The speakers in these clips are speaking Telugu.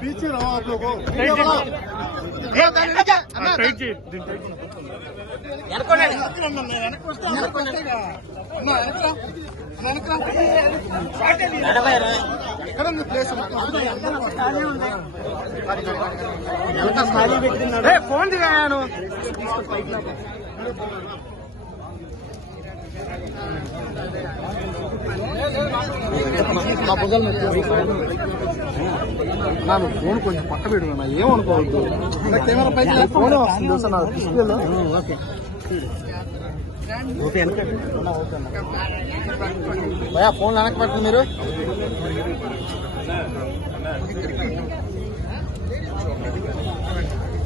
पीछे रहो आप लोगों టైట్ ఎక్కడ ఉంది ప్లేస్ ఏ, ఫోన్ దిగాను నా పొగలు ఫోన్ కొంచెం పక్క పెడు నా ఏమనుకోవద్దు కెమెరా పైకి ఫోన్ వస్తుంది నా డిస్ప్లేలో ఓకే. ఓకే భయా ఫోన్ వెనక్కి పెట్టండి మీరు.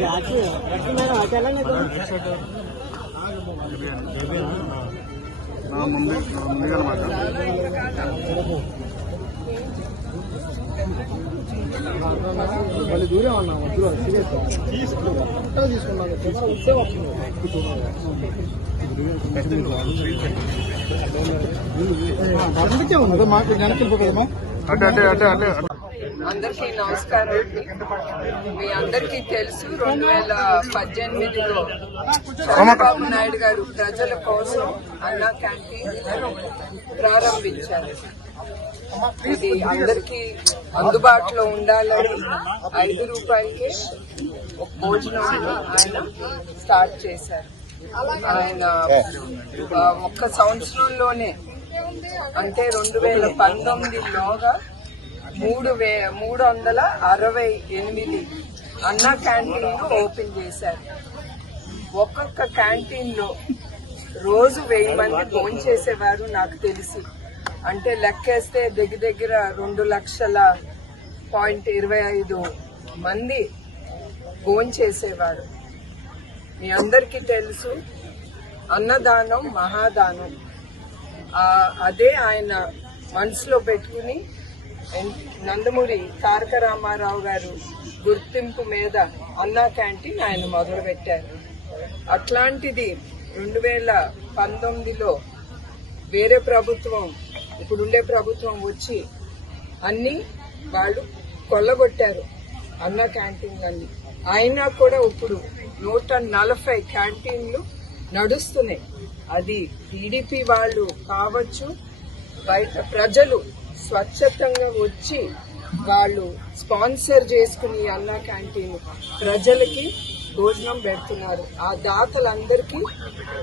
రా నా మమ్మీ అటు మమ్మీ అనమాట మళ్ళీ దూరం అన్నా వద్దు సీరియస్ తీసుకున్నాను కెమెరా అందరికీ నమస్కారం అండి. మీ అందరికీ తెలుసు రెండు వేల పద్దెనిమిదిలో చంద్రబాబు నాయుడు గారు ప్రజల కోసం అన్నా క్యాంటీన్ ప్రారంభించారు. ఇది అందరికీ అందుబాటులో ఉండాలని ఐదు రూపాయలకే భోజనం ఆయన స్టార్ట్ చేశారు. ఆయన ఒక్క సంవత్సరంలోనే అంటే రెండు వేల పంతొమ్మిదిలోగా మూడు వే మూడు వందల అరవై ఎనిమిది అన్న క్యాంటీన్లు ఓపెన్ చేశారు. ఒక్కొక్క క్యాంటీన్లో రోజు వెయ్యి మంది ఫోన్ చేసేవారు నాకు తెలిసి. అంటే లెక్కేస్తే దగ్గర దగ్గర రెండు లక్షల పాయింట్ ఇరవై ఐదు మంది ఫోన్ చేసేవారు మీ అందరికీ తెలుసు. అన్నదానం మహాదానం. అదే ఆయన మనసులో పెట్టుకుని నందమూరి తారక రామారావు గారు గుర్తింపు మీద అన్నా క్యాంటీన్ ఆయన మొదలుపెట్టారు. అట్లాంటిది రెండు వేల పంతొమ్మిదిలో వేరే ప్రభుత్వం ఇప్పుడుండే ప్రభుత్వం వచ్చి అన్ని వాళ్ళు కొల్లగొట్టారు అన్న క్యాంటీన్లన్నీ. అయినా కూడా ఇప్పుడు నూట నలభై క్యాంటీన్లు నడుస్తున్నాయి. అది టీడీపీ వాళ్ళు కావచ్చు బయట ప్రజలు స్వచ్ఛతంగా వచ్చి వాళ్ళు స్పాన్సర్ చేసుకుని అన్న క్యాంటీన్ ప్రజలకి భోజనం పెడుతున్నారు. ఆ దాతలందరికీ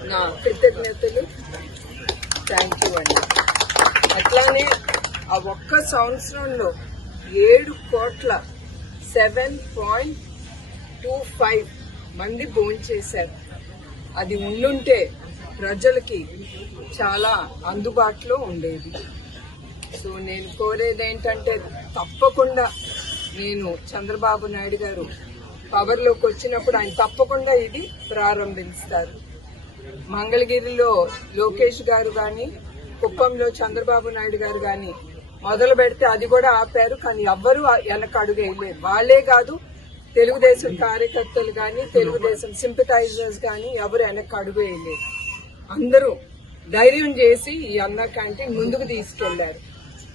నా కృతజ్ఞతలు. థ్యాంక్ యూ అండి. అట్లానే ఆ ఒక్క సంవత్సరంలో ఏడు కోట్ల సెవెన్ పాయింట్ టూ ఫైవ్ మంది భోంచేశారు అది ఉండుంటే ప్రజలకి చాలా అందుబాటులో ఉండేది. సో నేను కోరేది ఏంటంటే తప్పకుండా నేను చంద్రబాబు నాయుడు గారు పవర్లోకి వచ్చినప్పుడు ఆయన తప్పకుండా ఇది ప్రారంభిస్తారు. మంగళగిరిలో లోకేష్ గారు కానీ కుప్పంలో చంద్రబాబు నాయుడు గారు కానీ మొదలు పెడితే అది కూడా ఆపారు. కానీ ఎవ్వరూ వెనక అడుగు వాళ్ళే కాదు తెలుగుదేశం కార్యకర్తలు కానీ తెలుగుదేశం సింపటైజర్స్ కానీ ఎవరు వెనక అడుగు వేయలేదు. అందరూ ధైర్యం చేసి ఈ అన్న క్యాంటీన్ ముందుకు తీసుకెళ్ళారు.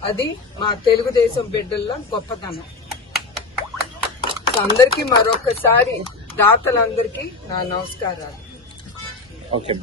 అది మా తెలుగుదేశం బిడ్డల్లో గొప్పతనం. అందరికీ మరొకసారి దాతలందరికీ నా నమస్కారాలు. ఓకే.